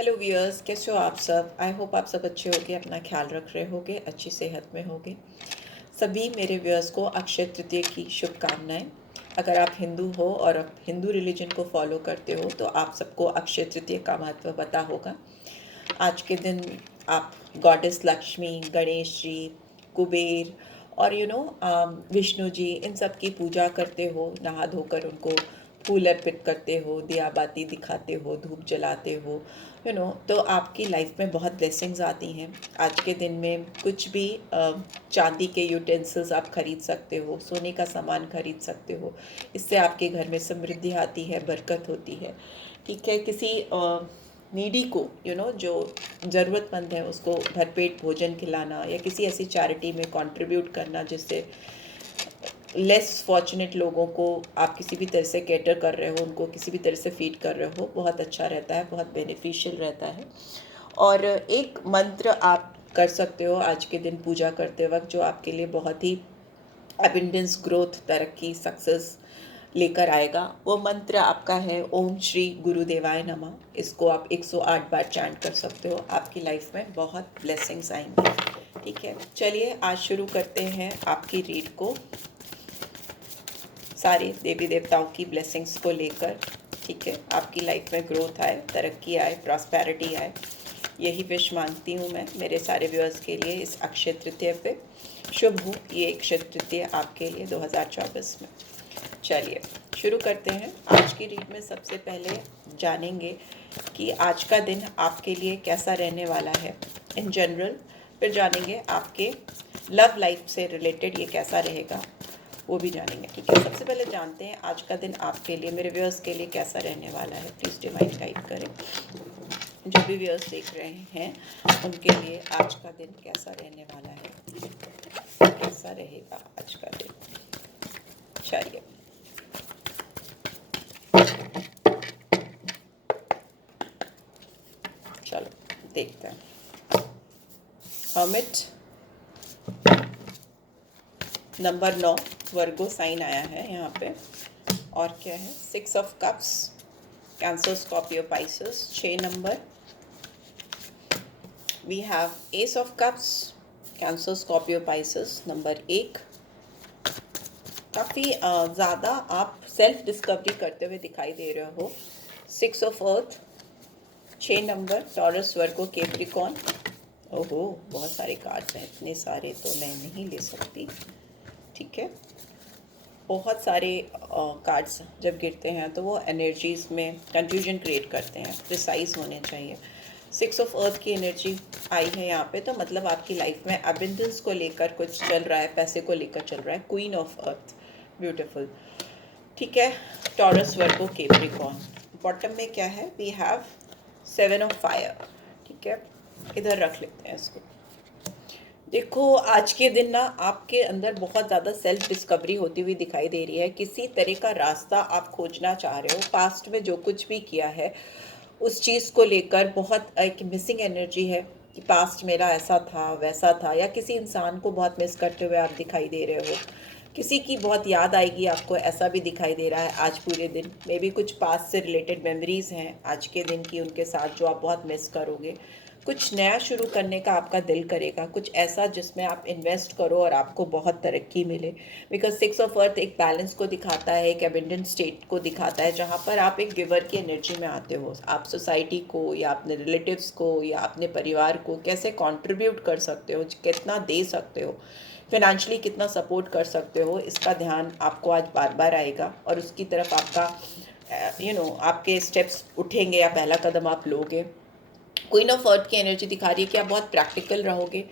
Hello viewers, कैसे हो आप सब। आई होप आप सब अच्छे होगे, अपना ख्याल रख रहे होगे, अच्छी सेहत में होगे। सभी मेरे व्यूअर्स को अक्षय तृतीया की शुभकामनाएं। अगर आप हिंदू हो और आप हिंदू रिलीजन को फॉलो करते हो तो आप सबको अक्षय तृतीया का महत्व पता होगा। आज के दिन आप गॉडेस लक्ष्मी, गणेश जी, कुबेर और विष्णु जी, इन सब की पूजा करते हो, नहा धोकर उनको फूल अर्पित करते हो, दिया बाती दिखाते हो, धूप जलाते हो। तो आपकी लाइफ में बहुत ब्लेसिंग्स आती हैं। आज के दिन में कुछ भी चांदी के यूटेंसिल्स आप खरीद सकते हो, सोने का सामान खरीद सकते हो। इससे आपके घर में समृद्धि आती है, बरकत होती है। ठीक है, किसी नीडी को जो ज़रूरतमंद है उसको भरपेट भोजन खिलाना, या किसी ऐसी चैरिटी में कंट्रीब्यूट करना जिससे लेस फॉर्चुनेट लोगों को आप किसी भी तरह से कैटर कर रहे हो, उनको किसी भी तरह से फीड कर रहे हो, बहुत अच्छा रहता है, बहुत बेनिफिशियल रहता है। और एक मंत्र आप कर सकते हो आज के दिन पूजा करते वक्त, जो आपके लिए बहुत ही अबिंडेंस, ग्रोथ, तरक्की, सक्सेस लेकर आएगा। वो मंत्र आपका है ओम श्री गुरुदेवाय नमः। इसको आप 108 बार चैंट कर सकते हो, आपकी लाइफ में बहुत ब्लेसिंग्स आएंगी। ठीक है, चलिए आज शुरू करते हैं आपकी रीड को, सारे देवी देवताओं की ब्लेसिंग्स को लेकर। ठीक है, आपकी लाइफ में ग्रोथ आए, तरक्की आए, प्रॉस्पेरिटी आए, यही विश मांगती हूँ मैं मेरे सारे व्यूअर्स के लिए इस अक्षय तृतीया पे। शुभ हो ये अक्षय तृतीया आपके लिए 2024 में। चलिए शुरू करते हैं। आज की रीड में सबसे पहले जानेंगे कि आज का दिन आपके लिए कैसा रहने वाला है इन जनरल। फिर जानेंगे आपके लव लाइफ से रिलेटेड ये कैसा रहेगा, वो भी जानेंगे। ठीक है, सबसे पहले जानते हैं आज का दिन आपके लिए, मेरे व्यूअर्स के लिए कैसा रहने वाला है। प्लीज़ डिवाइन गाइड करें। जो भी व्यूअर्स देख रहे हैं उनके लिए आज का दिन कैसा रहने वाला है, कैसा रहेगा आज का दिन। चलिए चलो देखते हैं। हर्मिट नंबर 9 वर्गो साइन आया है यहाँ पे। और क्या है, 6 of cups, Cancer, Scorpio, Pisces. 6 number we have ace of cups, Cancer, Scorpio, Pisces. Number 1, काफ़ी ज़्यादा आप सेल्फ डिस्कवरी करते हुए दिखाई दे रहे हो। 6 of earth, 6 number taurus, Virgo, Capricorn. ओहो, बहुत सारे कार्ड्स हैं, इतने सारे तो मैं नहीं ले सकती। ठीक है, बहुत सारे कार्ड्स जब गिरते हैं तो वो एनर्जीज में कंफ्यूजन क्रिएट करते हैं, प्रिसाइज होने चाहिए। 6 ऑफ अर्थ की एनर्जी आई है यहाँ पे, तो मतलब आपकी लाइफ में अबंडेंस को लेकर कुछ चल रहा है, पैसे को लेकर चल रहा है। Queen of earth, beautiful. ठीक है, टॉरस, वर्गो, कैप्रिकॉर्न। बॉटम में क्या है, वी हैव 7 ऑफ फायर। ठीक है, इधर रख लेते हैं इसको। देखो आज के दिन ना आपके अंदर बहुत ज़्यादा सेल्फ डिस्कवरी होती हुई दिखाई दे रही है। किसी तरह का रास्ता आप खोजना चाह रहे हो, पास्ट में जो कुछ भी किया है उस चीज़ को लेकर बहुत एक मिसिंग एनर्जी है कि पास्ट मेरा ऐसा था वैसा था, या किसी इंसान को बहुत मिस करते हुए आप दिखाई दे रहे हो। किसी की बहुत याद आएगी आपको, ऐसा भी दिखाई दे रहा है आज पूरे दिन। मे बी कुछ पास्ट से रिलेटेड मेमोरीज़ हैं आज के दिन की उनके साथ, जो आप बहुत मिस करोगे। कुछ नया शुरू करने का आपका दिल करेगा, कुछ ऐसा जिसमें आप इन्वेस्ट करो और आपको बहुत तरक्की मिले। बिकॉज 6 ऑफ अर्थ एक बैलेंस को दिखाता है, एक एबिंडेंट स्टेट को दिखाता है, जहाँ पर आप एक गिवर की एनर्जी में आते हो। आप सोसाइटी को या अपने रिलेटिव्स को या अपने परिवार को कैसे कंट्रीब्यूट कर सकते हो, कितना दे सकते हो, फिनेंशियली कितना सपोर्ट कर सकते हो, इसका ध्यान आपको आज बार बार आएगा। और उसकी तरफ आपका आपके स्टेप्स उठेंगे या पहला कदम आप लोगे। क्वीन ऑफ अर्थ की एनर्जी दिखा रही है कि आप बहुत प्रैक्टिकल रहोगे।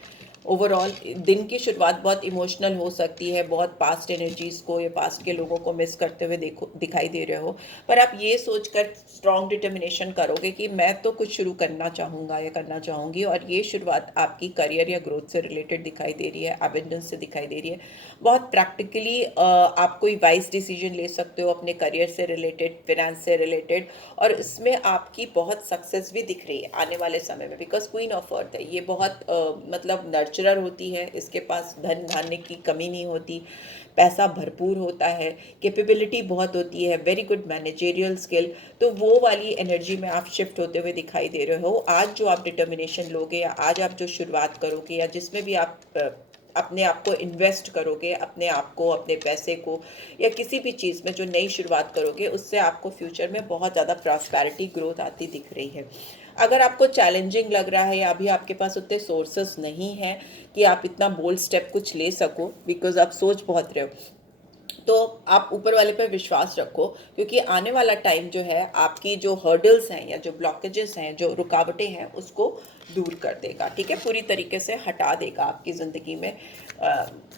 ओवरऑल दिन की शुरुआत बहुत इमोशनल हो सकती है, बहुत पास्ट एनर्जीज़ को या पास्ट के लोगों को मिस करते हुए दिखाई दे रहे हो। पर आप ये सोचकर स्ट्रॉन्ग डिटर्मिनेशन करोगे कि मैं तो कुछ शुरू करना चाहूँगा या करना चाहूँगी, और ये शुरुआत आपकी करियर या ग्रोथ से रिलेटेड दिखाई दे रही है, अबेंडेंस से दिखाई दे रही है। बहुत प्रैक्टिकली आप कोई वाइज डिसीजन ले सकते हो अपने करियर से रिलेटेड, फिनेंस से रिलेटेड, और इसमें आपकी बहुत सक्सेस भी दिख रही है आने वाले समय में। बिकॉज क्वीन ऑफ अर्थ है, ये बहुत मतलब एडवेंचरर होती है, इसके पास धन धान्य की कमी नहीं होती, पैसा भरपूर होता है, कैपेबिलिटी बहुत होती है, वेरी गुड मैनेजेरियल स्किल। तो वो वाली एनर्जी में आप शिफ्ट होते हुए दिखाई दे रहे हो। आज जो आप डिटर्मिनेशन लोगे या आज आप जो शुरुआत करोगे या जिसमें भी आप अपने आप को इन्वेस्ट करोगे, अपने आप को, अपने पैसे को, या किसी भी चीज़ में जो नई शुरुआत करोगे, उससे आपको फ्यूचर में बहुत ज़्यादा प्रॉस्पेरिटी ग्रोथ आती दिख रही है। अगर आपको चैलेंजिंग लग रहा है या अभी आपके पास उतने सोर्सेस नहीं हैं कि आप इतना बोल्ड स्टेप कुछ ले सको, बिकॉज आप सोच बहुत रहे हो, तो आप ऊपर वाले पर विश्वास रखो, क्योंकि आने वाला टाइम जो है आपकी जो हर्डल्स हैं या जो ब्लॉकेजेस हैं, जो रुकावटें हैं, उसको दूर कर देगा। ठीक है, पूरी तरीके से हटा देगा आपकी ज़िंदगी में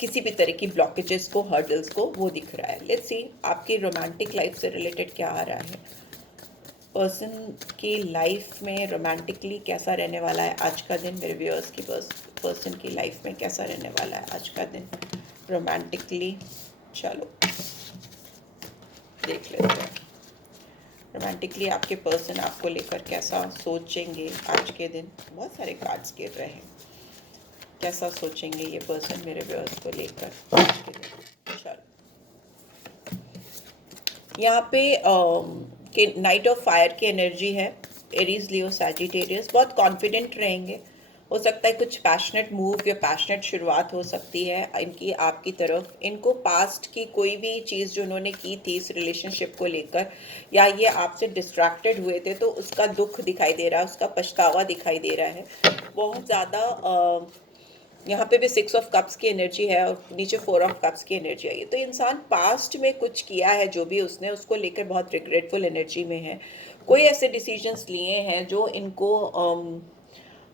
किसी भी तरह की ब्लॉकेजेस को, हर्डल्स को, वो दिख रहा है। लेट्स सी आपकी रोमांटिक लाइफ से रिलेटेड क्या आ रहा है। पर्सन की लाइफ में रोमांटिकली कैसा रहने वाला है आज का दिन। मेरे व्यूअर्स की पर्सन की लाइफ में कैसा रहने वाला है आज का दिन रोमांटिकली। चलो देख लेते हैं रोमांटिकली आपके पर्सन आपको लेकर कैसा सोचेंगे आज के दिन। बहुत सारे कार्ड्स गिर रहे हैं, कैसा सोचेंगे ये पर्सन मेरे व्यूअर्स को लेकर आज के दिन। चलो यहाँ पे कि नाइट ऑफ फायर की एनर्जी है, एरीज, लियो, सैजिटेरियस। बहुत कॉन्फिडेंट रहेंगे, हो सकता है कुछ पैशनेट मूव या पैशनेट शुरुआत हो सकती है इनकी आपकी तरफ। इनको पास्ट की कोई भी चीज़ जो उन्होंने की थी इस रिलेशनशिप को लेकर, या ये आपसे डिस्ट्रैक्टेड हुए थे, तो उसका दुख दिखाई दे रहा है, उसका पछतावा दिखाई दे रहा है बहुत ज़्यादा। यहाँ पे भी 6 ऑफ कप्स की एनर्जी है और नीचे 4 ऑफ कप्स की एनर्जी आई है। तो इंसान पास्ट में कुछ किया है, जो भी उसने, उसको लेकर बहुत रिग्रेटफुल एनर्जी में है। कोई ऐसे डिसीजंस लिए हैं जो इनको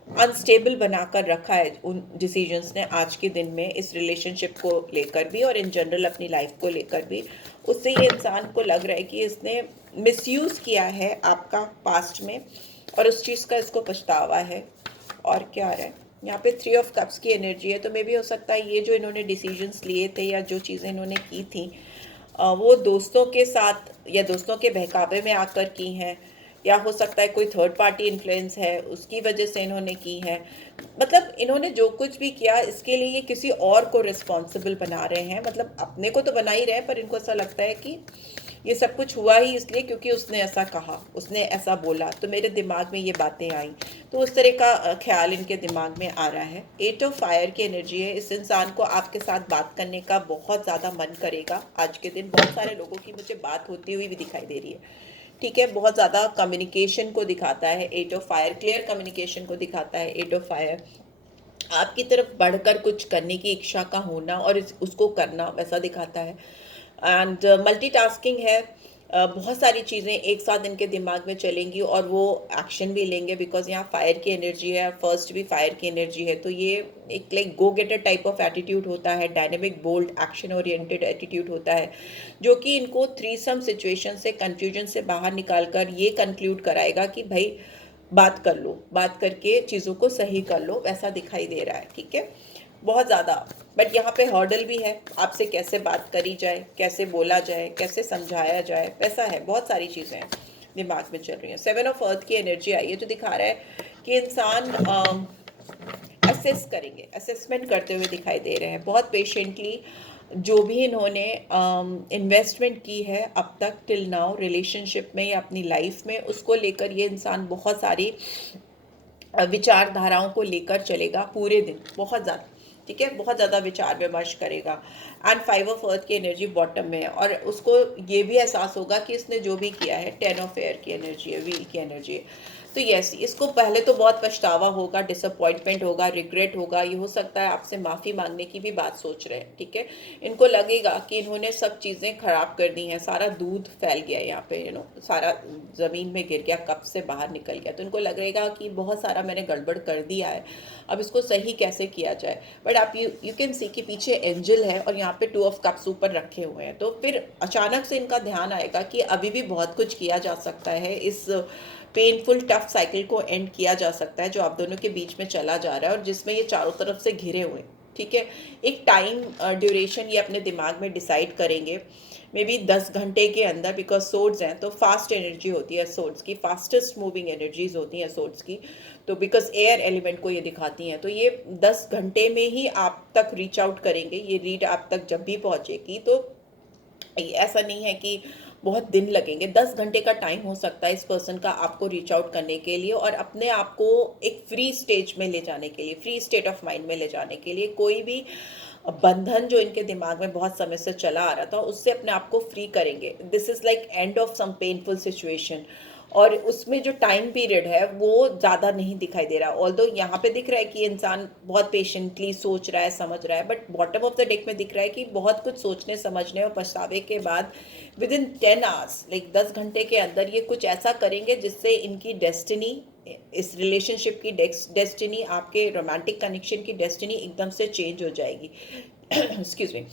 अनस्टेबल बनाकर रखा है, उन डिसीजंस ने आज के दिन में, इस रिलेशनशिप को लेकर भी और इन जनरल अपनी लाइफ को लेकर भी। उससे ये इंसान को लग रहा है कि इसने मिसयूज़ किया है आपका पास्ट में और उस चीज़ का इसको पछतावा है। और क्या आ रहा है यहाँ पे 3 ऑफ कप्स की एनर्जी है। तो मे भी हो सकता है ये जो इन्होंने डिसीजंस लिए थे या जो चीज़ें इन्होंने की थी वो दोस्तों के साथ या दोस्तों के बहकावे में आकर की हैं, या हो सकता है कोई थर्ड पार्टी इन्फ्लुएंस है उसकी वजह से इन्होंने की है। मतलब इन्होंने जो कुछ भी किया इसके लिए ये किसी और को रिस्पॉन्सिबल बना रहे हैं। मतलब अपने को तो बना ही रहे हैं, पर इनको ऐसा लगता है कि ये सब कुछ हुआ ही इसलिए क्योंकि उसने ऐसा कहा, उसने ऐसा बोला, तो मेरे दिमाग में ये बातें आई। तो उस तरह का ख्याल इनके दिमाग में आ रहा है। 8 ऑफ फायर की एनर्जी है। इस इंसान को आपके साथ बात करने का बहुत ज़्यादा मन करेगा आज के दिन। बहुत सारे लोगों की मुझे बात होती हुई भी दिखाई दे रही है। ठीक है, बहुत ज़्यादा कम्युनिकेशन को दिखाता है 8 ऑफ फायर, क्लियर कम्युनिकेशन को दिखाता है 8 ऑफ फायर। आपकी तरफ बढ़कर कुछ करने की इच्छा का होना और उसको करना वैसा दिखाता है। एंड मल्टीटास्किंग है। बहुत सारी चीज़ें एक साथ इनके दिमाग में चलेंगी और वो एक्शन भी लेंगे, बिकॉज यहाँ फायर की एनर्जी है, फर्स्ट भी फायर की एनर्जी है। तो ये एक like go getter type of attitude होता है, dynamic, bold, action oriented attitude होता है, जो कि इनको थ्रीसम सिचुएशन से, कन्फ्यूजन से बाहर निकाल कर ये कंक्लूड कराएगा कि भाई बात कर लो, बात करके चीज़ों को सही कर लो, वैसा दिखाई दे रहा है। ठीक है, बहुत ज़्यादा। बट यहाँ पे हर्डल भी है, आपसे कैसे बात करी जाए, कैसे बोला जाए, कैसे समझाया जाए, वैसा है। बहुत सारी चीज़ें दिमाग में चल रही हैं। 7 ऑफ अर्थ की एनर्जी आई है, जो दिखा रहा है कि इंसान असेस करेंगे, असेसमेंट करते हुए दिखाई दे रहे हैं बहुत पेशेंटली। जो भी इन्होंने इन्वेस्टमेंट की है अब तक टिल नाउ रिलेशनशिप में या अपनी लाइफ में, उसको लेकर ये इंसान बहुत सारी विचारधाराओं को लेकर चलेगा पूरे दिन, बहुत ज़्यादा। ठीक है, बहुत ज़्यादा विचार विमर्श करेगा। एंड 5 ऑफ अर्थ की एनर्जी बॉटम में है और उसको ये भी एहसास होगा कि इसने जो भी किया है। 10 ऑफ एयर की एनर्जी है, व्हील की एनर्जी है। तो यस, इसको पहले तो बहुत पछतावा होगा, डिसअपॉइंटमेंट होगा, रिग्रेट होगा। ये हो सकता है आपसे माफ़ी मांगने की भी बात सोच रहे हैं। ठीक है, इनको लगेगा कि इन्होंने सब चीज़ें खराब कर दी हैं, सारा दूध फैल गया यहाँ पे, सारा ज़मीन में गिर गया, कप से बाहर निकल गया। तो इनको लगेगा कि बहुत सारा मैंने गड़बड़ कर दिया है, अब इसको सही कैसे किया जाए। बट आप यू कैन सी कि पीछे एंजल है और यहाँ पे 2 ऑफ कप्स ऊपर रखे हुए हैं। तो फिर अचानक से इनका ध्यान आएगा कि अभी भी बहुत कुछ किया जा सकता है, इस पेनफुल टफ साइकिल को एंड किया जा सकता है जो आप दोनों के बीच में चला जा रहा है और जिसमें ये चारों तरफ से घिरे हुए हैं। ठीक है, एक टाइम ड्यूरेशन ये अपने दिमाग में डिसाइड करेंगे। मे बी 10 घंटे के अंदर, बिकॉज सोर्ड्स हैं तो फास्ट एनर्जी होती है सोर्ड्स की, फास्टेस्ट मूविंग एनर्जीज होती हैं सोर्ड्स की, तो बिकॉज एयर एलिमेंट को ये दिखाती हैं, तो ये 10 घंटे में ही आप तक रीच आउट करेंगे, ये रीड आप तक जब भी पहुंचेगी। तो ऐसा नहीं है कि बहुत दिन लगेंगे, 10 घंटे का टाइम हो सकता है इस पर्सन का आपको रीच आउट करने के लिए और अपने आप को एक फ्री स्टेज में ले जाने के लिए, फ्री स्टेट ऑफ माइंड में ले जाने के लिए। कोई भी बंधन जो इनके दिमाग में बहुत समय से चला आ रहा था उससे अपने आप को फ्री करेंगे। This is like end of some painful situation, और उसमें जो टाइम पीरियड है वो ज़्यादा नहीं दिखाई दे रहा। ऑल्दो यहाँ पे दिख रहा है कि इंसान बहुत पेशेंटली सोच रहा है, समझ रहा है, but bottom of the deck में दिख रहा है कि बहुत कुछ सोचने समझने और पछतावे के बाद विद इन 10 आवर्स, लाइक 10 घंटे के अंदर ये कुछ ऐसा करेंगे जिससे इनकी डेस्टिनी, इस रिलेशनशिप की डेस्टिनी, आपके रोमांटिक कनेक्शन की डेस्टिनी एकदम से चेंज हो जाएगी। एक्सक्यूज मी,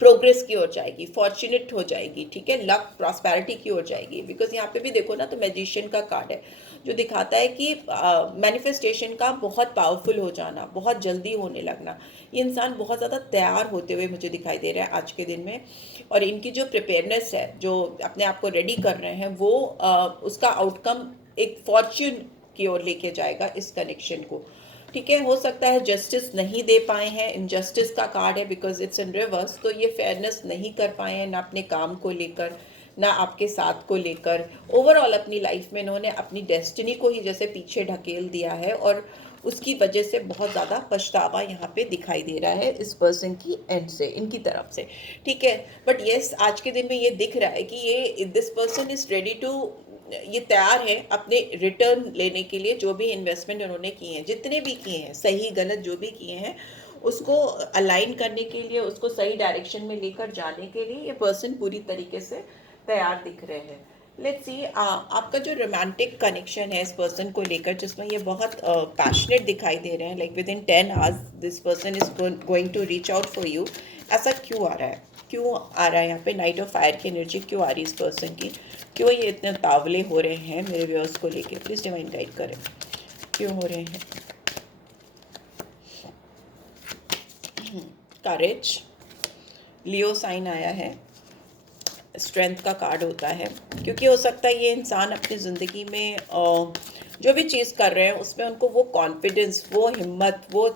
प्रोग्रेस की ओर जाएगी, फॉर्चुनेट हो जाएगी, ठीक है, लक प्रॉस्पेरिटी की ओर जाएगी। बिकॉज यहाँ पे भी देखो ना, तो मैजिशियन का कार्ड है जो दिखाता है कि मैनिफेस्टेशन का बहुत पावरफुल हो जाना, बहुत जल्दी होने लगना। ये इंसान बहुत ज़्यादा तैयार होते हुए मुझे दिखाई दे रहा है आज के दिन में, और इनकी जो प्रिपेयरनेस है, जो अपने आप को रेडी कर रहे हैं, वो उसका आउटकम एक फॉर्च्यून की ओर लेके जाएगा इस कनेक्शन को, ठीक है। हो सकता है जस्टिस नहीं दे पाए हैं, इनजस्टिस का कार्ड है बिकॉज इट्स इन रिवर्स, तो ये फेयरनेस नहीं कर पाए हैं ना अपने काम को लेकर, ना आपके साथ को लेकर। ओवरऑल अपनी लाइफ में इन्होंने अपनी डेस्टिनी को ही जैसे पीछे ढकेल दिया है, और उसकी वजह से बहुत ज़्यादा पछतावा यहाँ पे दिखाई दे रहा है इस पर्सन की एंड से, इनकी तरफ से, ठीक है। बट येस, आज के दिन में ये दिख रहा है कि ये this person is ready to, ये तैयार है अपने रिटर्न लेने के लिए। जो भी इन्वेस्टमेंट उन्होंने किए हैं, जितने भी किए हैं, सही गलत जो भी किए हैं, उसको अलाइन करने के लिए, उसको सही डायरेक्शन में लेकर जाने के लिए ये पर्सन पूरी तरीके से तैयार दिख रहे हैं। लेट्स सी, आपका जो रोमांटिक कनेक्शन है इस पर्सन को लेकर, जिसमें ये बहुत पैशनेट दिखाई दे रहे हैं, like within 10 hours this person is going to reach out for you. ऐसा क्यों आ रहा है, क्यों आ रहा है यहाँ पे नाइट ऑफ फायर की एनर्जी क्यों आ रही है इस पर्सन की, क्यों ये इतने तावले हो रहे हैं मेरे व्यूअर्स को लेके? प्लीज़ डिवाइन गाइड करें, क्यों हो रहे हैं? करेज, लियो साइन आया है, स्ट्रेंथ का कार्ड होता है, क्योंकि हो सकता है ये इंसान अपनी ज़िंदगी में जो भी चीज़ कर रहे हैं उसमें उनको वो कॉन्फिडेंस, वो हिम्मत, वो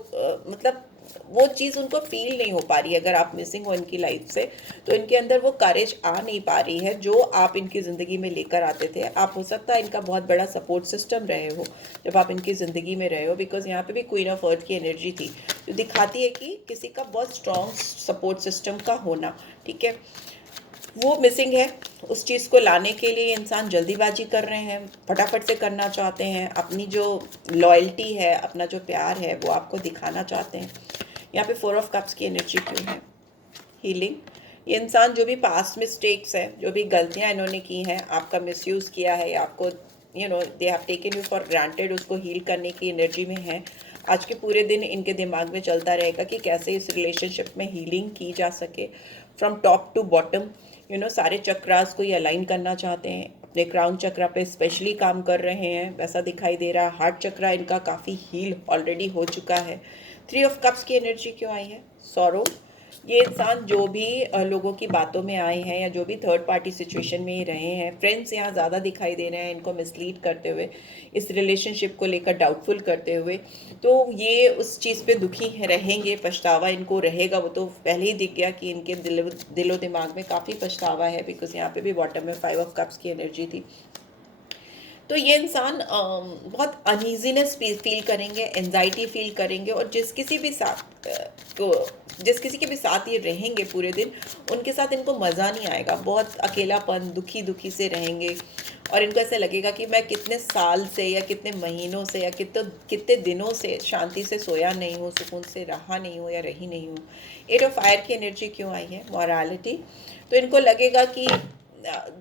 मतलब वो चीज़ उनको फील नहीं हो पा रही है। अगर आप मिसिंग हो इनकी लाइफ से, तो इनके अंदर वो करेज आ नहीं पा रही है जो आप इनकी ज़िंदगी में लेकर आते थे। आप, हो सकता है इनका बहुत बड़ा सपोर्ट सिस्टम रहे हो जब आप इनकी ज़िंदगी में रहे हो, बिकॉज यहाँ पे भी क्वीन ऑफ अर्थ की एनर्जी थी जो दिखाती है कि किसी का बहुत स्ट्रॉन्ग सपोर्ट सिस्टम का होना, ठीक है, वो मिसिंग है। उस चीज़ को लाने के लिए इंसान जल्दीबाजी कर रहे हैं, फटाफट से करना चाहते हैं, अपनी जो लॉयल्टी है, अपना जो प्यार है वो आपको दिखाना चाहते हैं। यहाँ पे 4 ऑफ कप्स की एनर्जी क्यों है? हीलिंग। ये इंसान जो भी पास्ट मिस्टेक्स है, जो भी गलतियाँ इन्होंने की हैं, आपका मिसयूज़ किया है या आपको they have taken you for granted, उसको हील करने की एनर्जी में है। आज के पूरे दिन इनके दिमाग में चलता रहेगा कि कैसे इस रिलेशनशिप में हीलिंग की जा सके फ्रॉम टॉप टू बॉटम। सारे चक्रास को ये अलाइन करना चाहते हैं, अपने क्राउन चक्रा पे स्पेशली काम कर रहे हैं, वैसा दिखाई दे रहा है। हार्ट चक्रा इनका काफ़ी हील ऑलरेडी हो चुका है। 3 ऑफ कप्स की एनर्जी क्यों आई है? सॉरो। ये इंसान जो भी लोगों की बातों में आए हैं या जो भी थर्ड पार्टी सिचुएशन में ही रहे हैं, फ्रेंड्स यहाँ ज़्यादा दिखाई दे रहे हैं इनको मिसलीड करते हुए, इस रिलेशनशिप को लेकर डाउटफुल करते हुए, तो ये उस चीज़ पे दुखी रहेंगे, पछतावा इनको रहेगा। वो तो पहले ही दिख गया कि इनके दिलो दिमाग में काफ़ी पछतावा है, बिकॉज यहाँ पे भी बॉटम में 5 ऑफ कप्स की एनर्जी थी। तो ये इंसान बहुत अनईजीनेस फील करेंगे, एंजाइटी फील करेंगे, और जिस किसी के भी साथ ये रहेंगे पूरे दिन, उनके साथ इनको मज़ा नहीं आएगा। बहुत अकेलापन, दुखी से रहेंगे, और इनको ऐसा लगेगा कि मैं कितने साल से या कितने महीनों से या कितने दिनों से शांति से सोया नहीं हूँ, सुकून से रहा नहीं हूँ या रही नहीं हूँ। 8 ऑफ फायर की एनर्जी क्यों आई है? मॉरालिटी। तो इनको लगेगा कि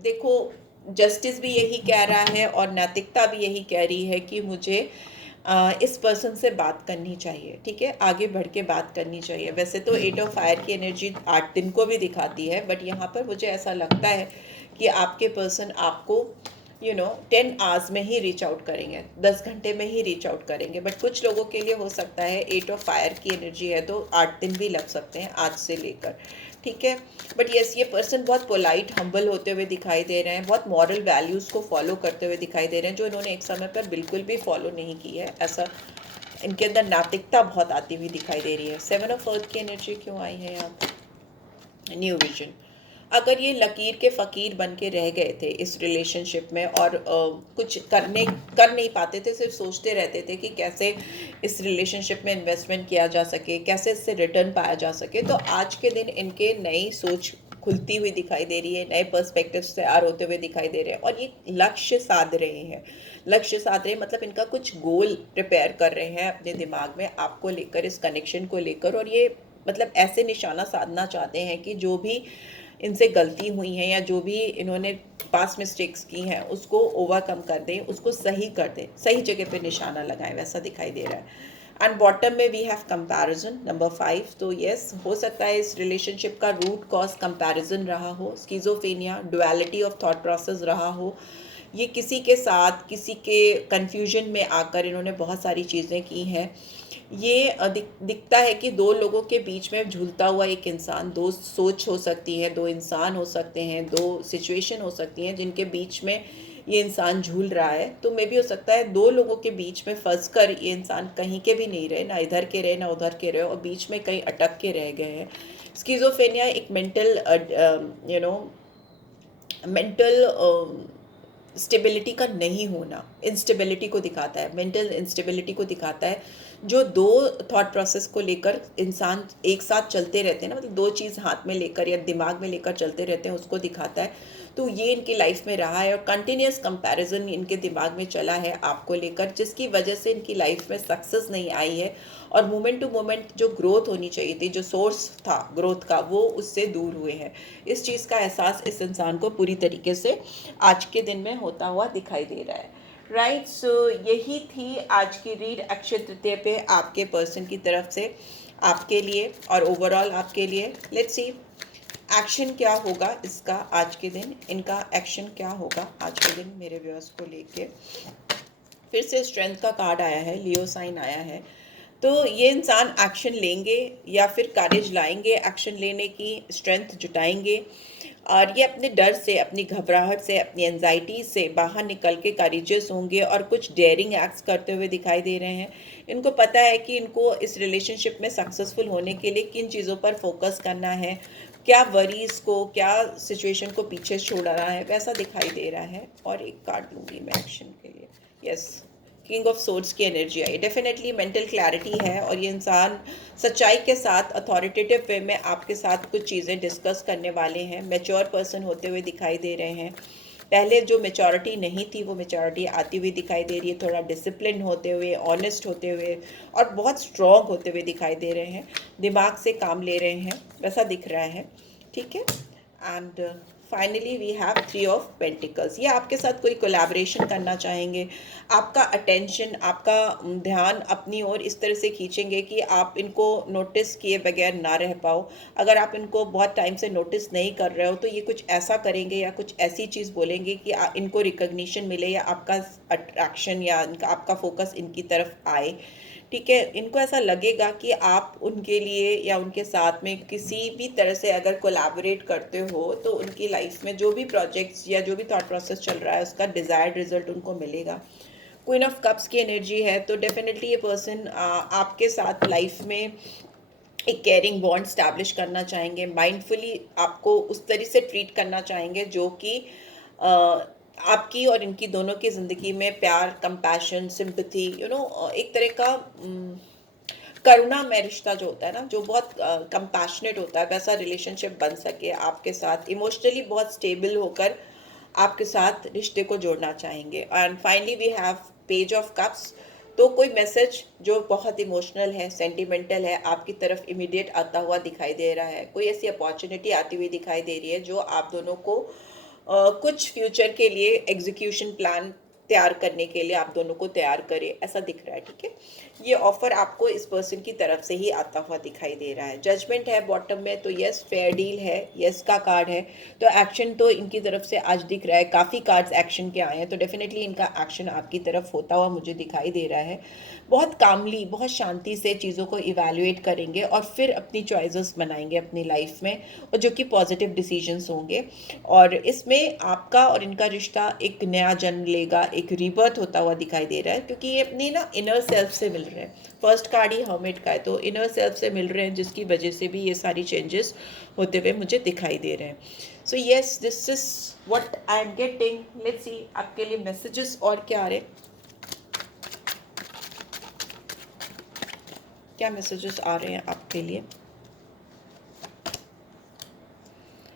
देखो, जस्टिस भी यही कह रहा है और नैतिकता भी यही कह रही है कि मुझे इस पर्सन से बात करनी चाहिए, ठीक है, आगे बढ़ के बात करनी चाहिए। वैसे तो 8 ऑफ फायर की एनर्जी 8 दिन को भी दिखाती है, बट यहाँ पर मुझे ऐसा लगता है कि आपके पर्सन आपको 10 आवर्स में ही रीच आउट करेंगे, 10 घंटे में ही रीच आउट करेंगे। बट कुछ लोगों के लिए हो सकता है 8 ऑफ फायर की एनर्जी है तो 8 दिन भी लग सकते हैं आज से लेकर, ठीक है। बट यस, ये पर्सन बहुत पोलाइट हम्बल होते हुए दिखाई दे रहे हैं, बहुत मॉरल वैल्यूज़ को फॉलो करते हुए दिखाई दे रहे हैं, जो इन्होंने एक समय पर बिल्कुल भी फॉलो नहीं की है। ऐसा इनके अंदर नैतिकता बहुत आती हुई दिखाई दे रही है। 7 ऑफ अर्थ की एनर्जी क्यों आई है यहाँ पर? New vision. अगर ये लकीर के फ़कीर बन के रह गए थे इस रिलेशनशिप में और कुछ कर नहीं पाते थे, सिर्फ सोचते रहते थे कि कैसे इस रिलेशनशिप में इन्वेस्टमेंट किया जा सके, कैसे इससे रिटर्न पाया जा सके, तो आज के दिन इनके नई सोच खुलती हुई दिखाई दे रही है, नए पर्सपेक्टिव्स तैयार होते हुए दिखाई दे रहे हैं, और ये लक्ष्य साध रहे हैं। लक्ष्य साध रहे हैं मतलब इनका कुछ गोल प्रिपेयर कर रहे हैं अपने दिमाग में आपको लेकर, इस कनेक्शन को लेकर, और ये मतलब ऐसे निशाना साधना चाहते हैं कि जो भी इनसे गलती हुई है या जो भी इन्होंने पास मिस्टेक्स की हैं उसको ओवरकम कर दें, उसको सही कर दें, सही जगह पे निशाना लगाएं, वैसा दिखाई दे रहा है। एंड बॉटम में वी हैव कंपैरिजन नंबर 5। तो यस, हो सकता है इस रिलेशनशिप का रूट कॉज कंपैरिजन रहा हो, schizophrenia, duality of thought process रहा हो। ये किसी के साथ किसी के कंफ्यूजन में आकर इन्होंने बहुत सारी चीज़ें की हैं। ये दिखता है कि दो लोगों के बीच में झूलता हुआ एक इंसान, दो सोच हो सकती है, दो इंसान हो सकते हैं, दो सिचुएशन हो सकती हैं जिनके बीच में ये इंसान झूल रहा है। तो मे भी हो सकता है दो लोगों के बीच में फंस कर ये इंसान कहीं के भी नहीं रहे, ना इधर के रहे ना उधर के रहे, और बीच में कहीं अटक के रह गए हैं। स्किज़ोफ्रेनिया एक मेंटल मेंटल स्टेबिलिटी का नहीं होना, इंस्टेबिलिटी को दिखाता है, मेंटल इंस्टेबिलिटी को दिखाता है। जो दो थॉट प्रोसेस को लेकर इंसान एक साथ चलते रहते हैं ना, मतलब दो चीज़ हाथ में लेकर या दिमाग में लेकर चलते रहते हैं, उसको दिखाता है। तो ये इनकी लाइफ में रहा है, और कंटिन्यूस कंपैरिजन इनके दिमाग में चला है आपको लेकर, जिसकी वजह से इनकी लाइफ में सक्सेस नहीं आई है, और मोमेंट टू मोमेंट जो ग्रोथ होनी चाहिए थी, जो सोर्स था ग्रोथ का, वो उससे दूर हुए हैं। इस चीज़ का एहसास इस इंसान को पूरी तरीके से आज के दिन में होता हुआ दिखाई दे रहा है। राइट, सो यही थी आज की रीड अक्षय तृतीया पे आपके पर्सन की तरफ से आपके लिए और ओवरऑल आपके लिए। लेट्स सी एक्शन क्या होगा इसका आज के दिन, इनका एक्शन क्या होगा आज के दिन मेरे व्यूअर्स को लेके। फिर से स्ट्रेंथ का कार्ड आया है, लियो साइन आया है। तो ये इंसान एक्शन लेंगे या फिर करेज लाएंगे, एक्शन लेने की स्ट्रेंथ जुटाएंगे, और ये अपने डर से, अपनी घबराहट से, अपनी एंजाइटी से बाहर निकल के करेजियस होंगे और कुछ डेयरिंग एक्ट्स करते हुए दिखाई दे रहे हैं। इनको पता है कि इनको इस रिलेशनशिप में सक्सेसफुल होने के लिए किन चीज़ों पर फोकस करना है, क्या वरीज को, क्या सिचुएशन को पीछे छोड़ना है, वैसा दिखाई दे रहा है। और एक कार्ड लूँगी मैं एक्शन के लिए। यस, किंग ऑफ सोर्ड्स की एनर्जी आई। डेफिनेटली मेंटल क्लैरिटी है, और ये इंसान सच्चाई के साथ अथॉरिटेटिव वे में आपके साथ कुछ चीज़ें डिस्कस करने वाले हैं। मैच्योर पर्सन होते हुए दिखाई दे रहे हैं। पहले जो मेचोरिटी नहीं थी वो मेचोरिटी आती हुई दिखाई दे रही है, थोड़ा डिसिप्लिन होते हुए, ऑनेस्ट होते हुए, और बहुत स्ट्रॉन्ग होते हुए दिखाई दे रहे हैं। दिमाग से काम ले रहे हैं, वैसा दिख रहा है। ठीक है। And finally we have 3 of pentacles. ये आपके साथ कोई कोलैबोरेशन करना चाहेंगे, आपका अटेंशन, आपका ध्यान अपनी ओर इस तरह से खींचेंगे कि आप इनको नोटिस किए बगैर ना रह पाओ। अगर आप इनको बहुत टाइम से नोटिस नहीं कर रहे हो तो ये कुछ ऐसा करेंगे या कुछ ऐसी चीज़ बोलेंगे कि इनको रिकग्निशन मिले, या आपका अट्रैक्शन या आपका फोकस इनकी तरफ आए। ठीक है, इनको ऐसा लगेगा कि आप उनके लिए या उनके साथ में किसी भी तरह से अगर कोलैबोरेट करते हो तो उनकी लाइफ में जो भी प्रोजेक्ट्स या जो भी थॉट प्रोसेस चल रहा है उसका डिज़ायर्ड रिजल्ट उनको मिलेगा। क्वीन ऑफ कप्स की एनर्जी है, तो डेफिनेटली ये पर्सन आपके साथ लाइफ में एक केयरिंग बॉन्ड स्टैब्लिश करना चाहेंगे, माइंडफुली आपको उस तरह से ट्रीट करना चाहेंगे जो कि आपकी और इनकी दोनों की ज़िंदगी में प्यार, कंपैशन, सिंपैथी, एक तरह का करुणामय रिश्ता जो होता है ना, जो बहुत कंपैशनेट होता है, वैसा रिलेशनशिप बन सके आपके साथ, इमोशनली बहुत स्टेबल होकर आपके साथ रिश्ते को जोड़ना चाहेंगे। And finally we have page of cups. तो कोई मैसेज जो बहुत इमोशनल है, सेंटिमेंटल है, आपकी तरफ इमीडिएट आता हुआ दिखाई दे रहा है। कोई ऐसी अपॉर्चुनिटी आती हुई दिखाई दे रही है जो आप दोनों को कुछ फ्यूचर के लिए एग्जीक्यूशन प्लान तैयार करने के लिए आप दोनों को तैयार करे, ऐसा दिख रहा है। ठीक है, ये ऑफर आपको इस पर्सन की तरफ से ही आता हुआ दिखाई दे रहा है। जजमेंट है बॉटम में, तो यस फेयर डील है, यस का कार्ड है, तो एक्शन तो इनकी तरफ से आज दिख रहा है। काफ़ी कार्ड्स एक्शन के आए हैं, तो डेफिनेटली इनका एक्शन आपकी तरफ होता हुआ मुझे दिखाई दे रहा है। बहुत कामली, बहुत शांति से चीज़ों को इवैल्यूएट करेंगे और फिर अपनी चॉइसेस बनाएंगे अपनी लाइफ में, और जो कि पॉजिटिव डिसीजंस होंगे। और इसमें आपका और इनका रिश्ता एक नया जन्म लेगा, एक रीबर्थ होता हुआ दिखाई दे रहा है, क्योंकि ये अपनी ना इनर सेल्फ से मिल रहे हैं। फर्स्ट कार्ड ही हर्मिट का है, तो इनर सेल्फ से मिल रहे हैं, जिसकी वजह से भी ये सारी चेंजेस होते हुए मुझे दिखाई दे रहे हैं। सो yes, this is what I am getting. Let's see आपके लिए मैसेजेस और क्या आ रहे हैं, क्या मैसेजेस आ रहे हैं आपके लिए।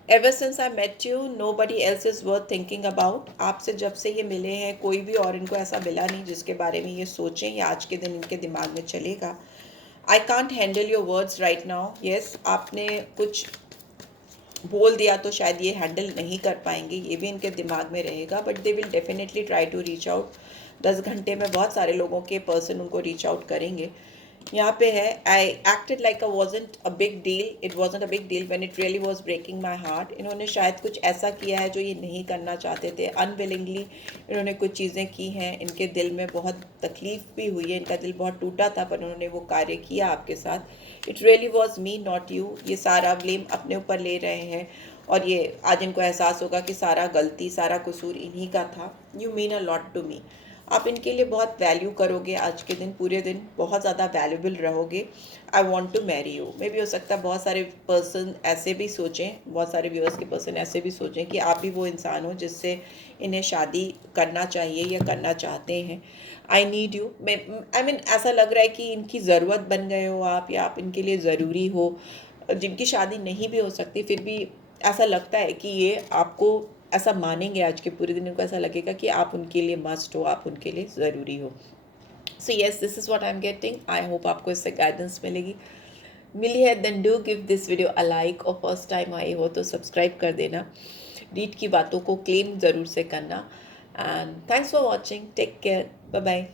Ever since I met you nobody else is worth thinking about. आपसे जब से ये मिले हैं कोई भी और इनको ऐसा मिला नहीं जिसके बारे में ये सोचें या आज के दिन इनके दिमाग में चलेगा। I can't handle your words right now. Yes, आपने कुछ बोल दिया तो शायद ये हैंडल नहीं कर पाएंगे, ये भी इनके दिमाग में रहेगा, but they will definitely try to reach out. 10 घंटे में बहुत सारे लोगों के पर्सन उनको रीच आउट करेंगे। यहाँ पे है, I acted like a wasn't a big deal, it wasn't a big deal when it really was breaking my heart. इन्होंने शायद कुछ ऐसा किया है जो ये नहीं करना चाहते थे, अनविलिंगली इन्होंने कुछ चीज़ें की हैं, इनके दिल में बहुत तकलीफ भी हुई है, इनका दिल बहुत टूटा था, पर उन्होंने वो कार्य किया आपके साथ। It really was me not you. ये सारा ब्लेम अपने ऊपर ले रहे हैं, और ये आज इनको एहसास होगा कि सारा गलती, सारा कसूर इन्हीं का था। You mean a lot to me. आप इनके लिए बहुत वैल्यू करोगे आज के दिन, पूरे दिन बहुत ज़्यादा वैल्यूबल रहोगे। I want to marry you. मे भी हो सकता है बहुत सारे पर्सन ऐसे भी सोचें, बहुत सारे व्यूअर्स के पर्सन ऐसे भी सोचें कि आप भी वो इंसान हो जिससे इन्हें शादी करना चाहिए या करना चाहते हैं। I need you, I mean ऐसा लग रहा है कि इनकी ज़रूरत बन गए हो आप, या आप इनके लिए ज़रूरी हो। जिनकी शादी नहीं भी हो सकती, फिर भी ऐसा लगता है कि ये आपको ऐसा मानेंगे आज के पूरे दिन, इनको ऐसा लगेगा कि आप उनके लिए मस्ट हो, आप उनके लिए ज़रूरी हो। So yes, this is what I am getting. I hope आपको इससे गाइडेंस मिलेगी। मिली है then do give this video a like, और फर्स्ट टाइम आई हो तो सब्सक्राइब कर देना। रीड की बातों को क्लेम ज़रूर से करना। And thanks for watching, take care, bye bye.